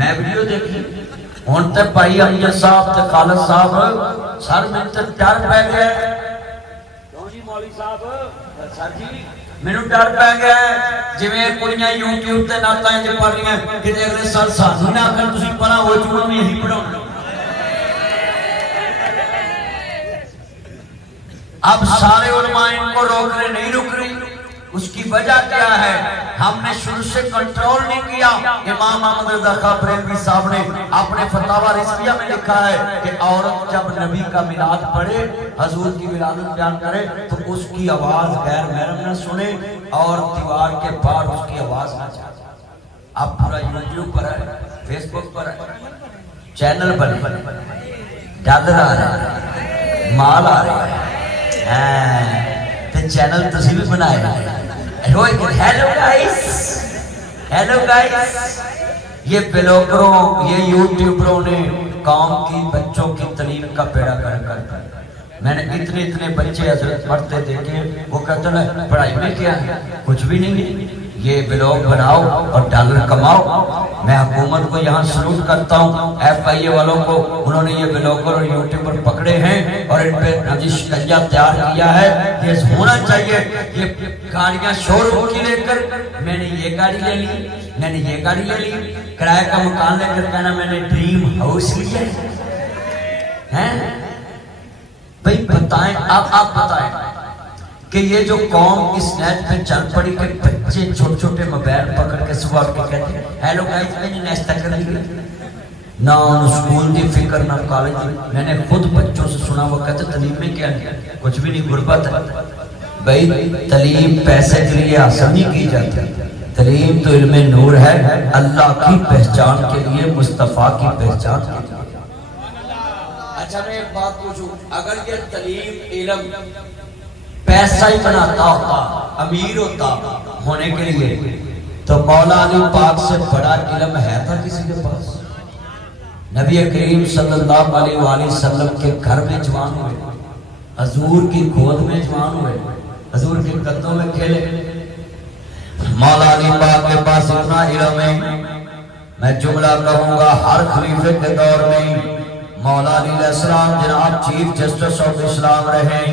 میں ویڈیو دیکھی ہوں تے بھائی امجد صاحب تے خالد صاحب سر میں تے ڈر پہ گیا کیوں جی مولوی صاحب سر جی مینوں ڈر پہ گیا جویں کڑیاں یوٹیوب تے نعتاں وچ پڑھ رہی ہیں کہ اگلے سال سانوں نہ آکھن تسی پڑھا ہو جوں میں یہی پڑھاؤں. اب سارے علماء ان کو روک رہے نہیں رک رہی. اس کی وجہ کیا ہے؟ ہم نے شروع سے کنٹرول نہیں کیا. امام احمد رضا خان بریلوی صاحب نے اپنے فتاوی رضویہ میں لکھا ہے کہ عورت جب نبی کا میلاد پڑھے حضور کی ولادت بیان کرے تو اس کی آواز غیر محرم نہ سنے اور دیوار کے باہر اس کی آواز نہ جائے. اب پورا یوٹیوب پر ہے, فیس بک پر ہے, چینل بنے, ڈالر آ رہا ہے, مال آ رہا ہے, چینل تسی بھی بنائے. ہیلو گائز, یہ بلاگروں یہ یوٹیوبروں نے قوم کی بچوں کی تعلیم کا بیڑا گرک کر دیا. میں نے اتنے بچے حضرت پڑھتے دیکھے وہ کہتے ہیں پڑھائی میں کیا ہے, کچھ بھی نہیں, یہ بلاگ بناؤ اور ڈالر کماؤ. میں حکومت کو یہاں سلوٹ کرتا ہوں, ایف آئی اے والوں کو. انہوں نے یہ بلاگر اور یوٹیوبر پکڑے ہیں اور ان پہ شکنجہ تیار کیا ہے. یہ ہونا چاہیے. یہ گاڑیاں شو روم کی لے کر میں نے یہ گاڑی لے لی, میں نے یہ گاڑی لے لی, کرایہ کا مکان لے کر کہنا میں نے ڈریم ہاؤس لیا ہے. بھئی بتائیں, آپ بتائیں کہ یہ جو قوم اس نیٹ پہ چل پڑی کہ بچے چھوٹے موبائل پکڑ کے صبح اٹھ کے کہتے ہیں ہیلو گائز میں نے نیشتہ کر لیا, نہ اسکول دی فکر نہ کالج دی. میں نے خود بچوں سے سنا وہ کہتے تعلیم میں کیا نہیں, کچھ بھی نہیں, غربت ہے. بھئی تعلیم پیسے کے لیے حاصل نہیں کی جاتی, تعلیم تو علم نور ہے, اللہ کی پہچان کے لیے, مصطفیٰ کی پہچان کے لیے. اچھا میں ایک بات پوچھوں, اگر یہ تعلیم علم پیسہ ہی بناتا ہوتا, امیر ہوتا ہونے کے لیے, تو مولا علی پاک سے بڑا علم ہے تھا کسی کے پاس؟ نبی کریم صلی اللہ علیہ وآلہ وسلم کے گھر میں جوان ہوئے, حضور کی گود میں جوان ہوئے, حضور کے قدموں میں کھیلے. مولا علی پاک کے پاس اتنا علم ہے, میں جملہ کہوں گا ہر خلیفے کے دور میں مولا علی علیہ السلام جناب چیف جسٹس آف اسلام رہے.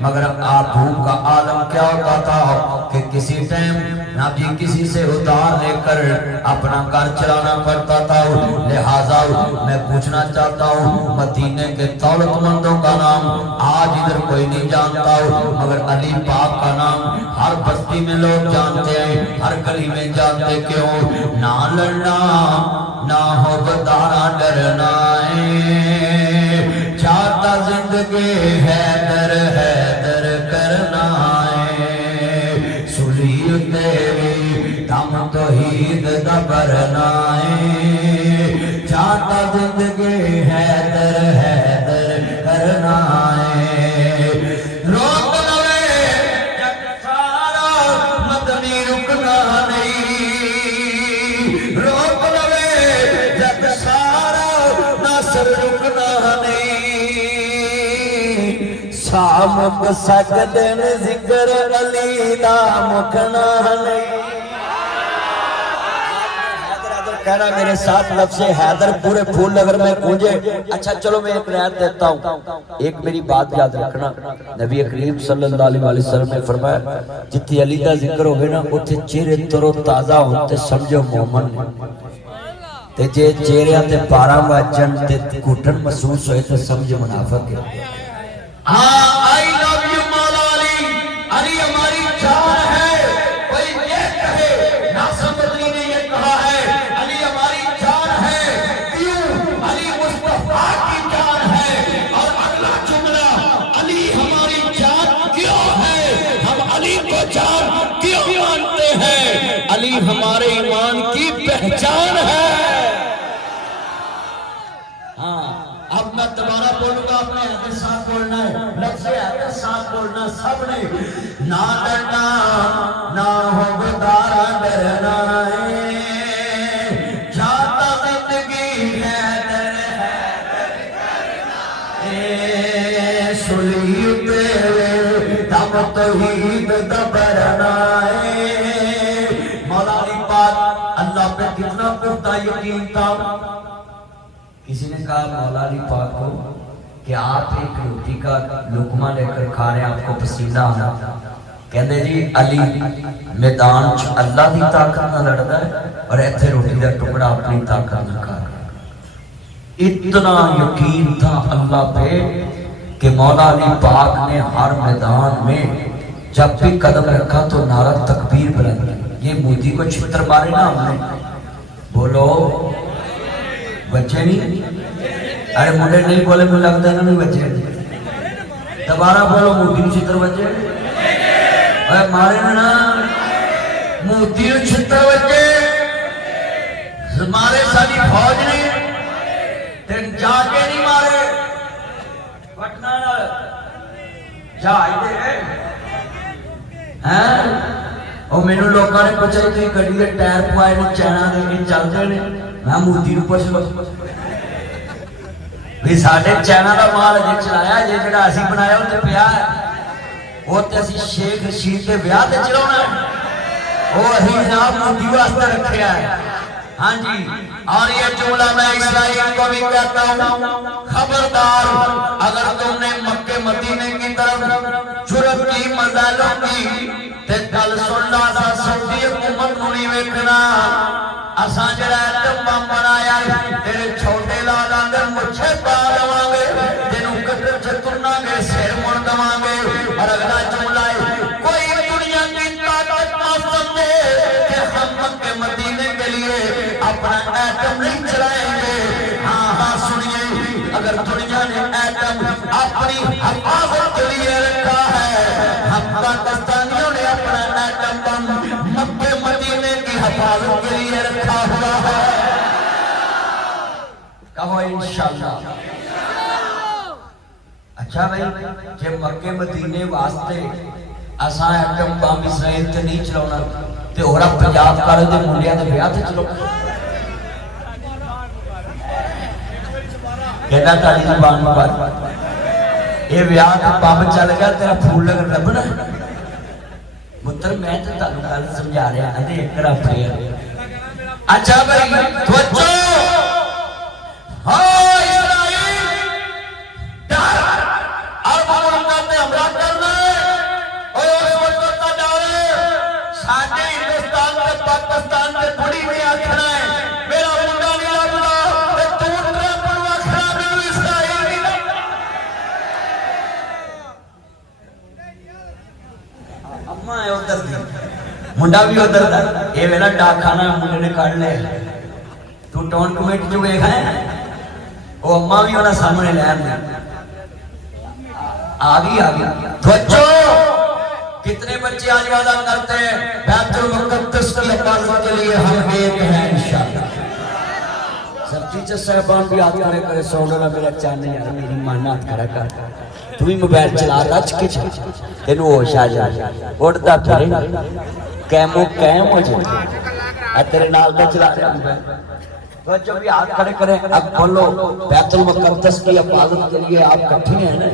مگر آپ کا عالم کیا ہوتا تھا کہ کسی ٹائم نہ بھی کسی سے ادھار لے کر اپنا گھر چلانا پڑتا تھا. لہٰذا میں پوچھنا چاہتا ہوں, مدینے کے دولت مندوں کا نام آج ادھر کوئی نہیں جانتا, مگر علی پاک کا نام ہر بستی میں لوگ جانتے ہیں, ہر گلی میں جانتے. کیوں؟ نہ لڑنا نہ ہو بدارا ڈرنا ہے, چاہتا زندگی حیدر حیدر کرنا ہے, سلی تیری دم توحید دا برنا ہے, چاہتا زندگی حیدر حیدر کرنا ہے. روک لوے جگ سارا مدنی رکنا نہیں, روک لوے جگ سارا ناصر رکنا نہیں, سامک سجدن ذکر علی دا مکنا نہیں. کہنا میرے ساتھ لفظ حیدر پورے پھول اگر میں گونجے. اچھا چلو میں ایک رعایت دیتا ہوں, ایک میری بات یاد رکھنا. نبی کریم صلی اللہ علیہ وسلم نے فرمایا جتنی علی دا ذکر ہوگی نا اتنے چہرے تر و تازہ ہوتے سمجھو مومن, تے جے چہرے تے 12 وجن تے گھٹن محسوس ہوئے تو سمجھو منافق ہے. I love you مولا علی, علی ہماری جان ہے. کوئی یہ کہے ناصر مدنی نے یہ کہا ہے علی ہماری جان ہے, کیوں؟ علی مصطفیٰ کی جان ہے. اور اگلا جملہ علی ہماری جان کیوں ہے, ہم علی کو جان کیوں مانتے ہیں, علی ہمارے ایمان کی پہچان ہے. اب میں دوبارہ بولوں گا, اپنے حیدر ساتھ بولنا ہے, لفظ حیدر ساتھ بولنا سب نے. نہ ڈرنا نہ ہو بدارا ڈرنا ہے, جاتا زندگی حیدر حیدر کرنا ہے, سلی تیرے دم توحید دا برنا ہے. مولا علی پاک اللہ پہ کتنا ہوتا یقین تھا. کسی نے کہا مولا علی پاک کو کہ آپ ایک روٹی کا لقمہ لے کر کھا رہے ہیں, آپ کو پسینہ آنا. کہندے جی علی میدان اللہ دی طاقت نہ لڑدا ہے اور ایتھے روٹی دا ٹکڑا اپنی طاقت نہ کھا رہا. اتنا یقین تھا اللہ پہ کہ مولا علی پاک نے ہر میدان میں جب بھی قدم رکھا تو نعرہ تکبیر بلند کی. یہ مودی کو چھتر مارے نا ہم نے, بولو بچے نہیں, ارے مجھے نہیں بولے مجھے لگتا ہے نا نہیں بچے. دوبارہ بولو مودی کو چھتر بچے, ارے مارے نا مودی کو چھتر بچے مارے ساری فوج نے تین جا کے نہیں مارے پٹنا جا دے اور مینو لوگوں نے پوچھا کہ گڈی کے ٹائر پوائے نے چینا دے کے چلتے ہیں. میں مودی کو پوچھ لو بھی ساڈے چینا کا مال اجے چلایا جی جڑا اسی بنایا وہ پیا ہے وہ تے اسی شیخ رشید کے بیاہ تے چلاونا ہے وہ اسی جناب مودی واسطے رکھیا ہے. ہاں جی, اور یہ جملہ میں اسرائیل کو بھی کہتا ہوں, خبردار اگر تم نے مکہ مدینے کی طرف جرت کی مزالوں کی تے کل سن لا سا سعودی حکومت کو نہیں ویکھنا. اساں جڑا ایٹم بم بنایا تیرے چھوٹے لال اندر مچھے پا لواں گے, تینوں کٹر چ ترنا گے, سر مڑ دواں گے. اور اگلا جملہ ہے کوئی دنیا کی طاقت نہ سمجھے کہ ہم مکہ مدینے کے لیے اپنا ایٹم نہیں چلائیں گے. ہاں ہاں سنیے, اگر دنیا نے ایٹم اپنی حفاظت کے لیے رکھا ہے, ہم پاکستانیوں نے اپنا ایٹم بم مکہ مدینے کی حفاظت کے لیے رکھا ہوا ہے. کہو انشاءاللہ. اچھا بھائی جب مکہ مدینے واسطے اساں ایٹم بم اسرائیل تے نہیں چلاونا تے ہورا پنجاب کالج دے منڈیاں دے بیاہ تے چلو کہنا تالی زبان مبارک یہ بیاہ تے بم چل گیا تیرا پھول لگ لبنا. مطلب میں تے تانوں گل سمجھا رہا ہاں تے ایک طرف پھیر. اچھا بھائی توجہ, ہاں منڈا بھی ادھر دا یہ میرا ڈاک کھانا منڈے نے کھڑ لے تو ٹون کمیٹی جو ایک ہے وہ اممہ بھی ہونا سامنے لے آنے آگی توجہ. کتنے بچے آج وعدہ کرتے ہیں بیت المقدس کی حفاظت کے لیے ہم ایک ہیں انشاءاللہ. سب ٹیچر صاحبان بھی ہاتھ کھڑے کرے سوڑنا میرا چاہنے یار میری مانات کھڑا کر تو ہی موبائل چلا رچ کے چل تینوں ہوش آ جا اڑتا پھرے کیمو کیم ہو جائے تیرے نال دے چلا رہا ہوں. تو جب بھی ہاتھ کھڑے کریں اب بولو بیت المقدس کی حفاظت کے لیے آپ کٹھے ہیں نا.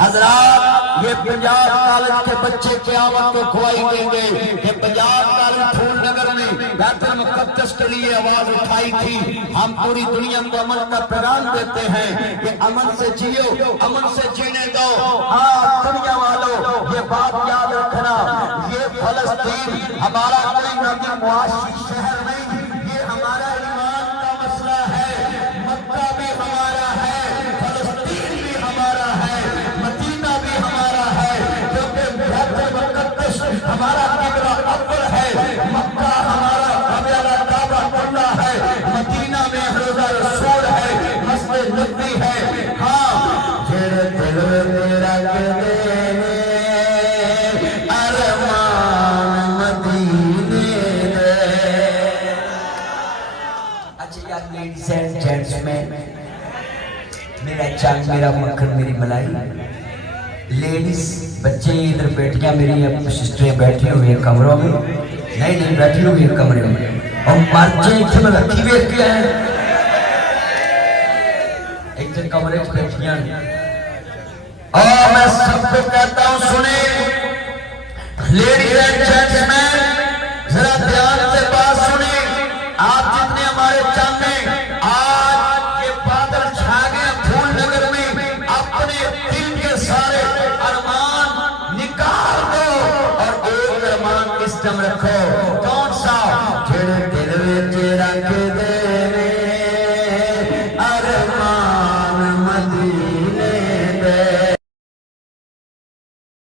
حضرات یہ پنجاب کالج کے بچے قیامت کو کھوائی دیں گے کہ پنجاب کالج پھول نگر نے بیت المقدس کے لیے آواز اٹھائی تھی. ہم پوری دنیا کو امن کا پیغام دیتے ہیں کہ امن سے جیو, امن سے جینے دو. ہاں دنیا والوں یہ بات یاد رکھنا, یہ فلسطین ہمارا کوئی نبی معاشی شہر نہیں, یہ ہمارا ایمان کا مسئلہ ہے. مکہ بھی ہمارا ہے, فلسطین بھی ہمارا ہے, مدینہ بھی ہمارا ہے, کیونکہ بیت المقدس ہمارا قبلہ اول ہے. مکہ ہمارا قبلہ کعبہ اللہ ہے, مدینہ میں روضہ رسول ہے, مسجد نبوی ہے. ہاں جڑے دل تیرا کہتے ارمان مدینے دے. اچھا یار لیڈیز اینڈ جینٹس میں میرا چاند میرا مکھن میری ملائی, لیڈیز بچے ادھر بیٹیاں میری سسٹریں بیٹھی ہوئی ہیں کمروں میں, نہیں بیٹھی ہوئی ہیں کمرے میں, اور مرچیں اتنے میں رکھی بیٹھ ہیں اتنے کمرے سے بیٹھیاں. اور میں سب کو کہتا ہوں سنیں لیڈیز اینڈ جینٹس میں ذرا دھیان سے بات سنیں. آپ جتنے ہمارے چاہتے ہیں آج یہ بادل چھا گئے پھول نگر میں، اپنے دل کے سارے ارمان نکال دو اور ایک ارمان اس دم رکھو،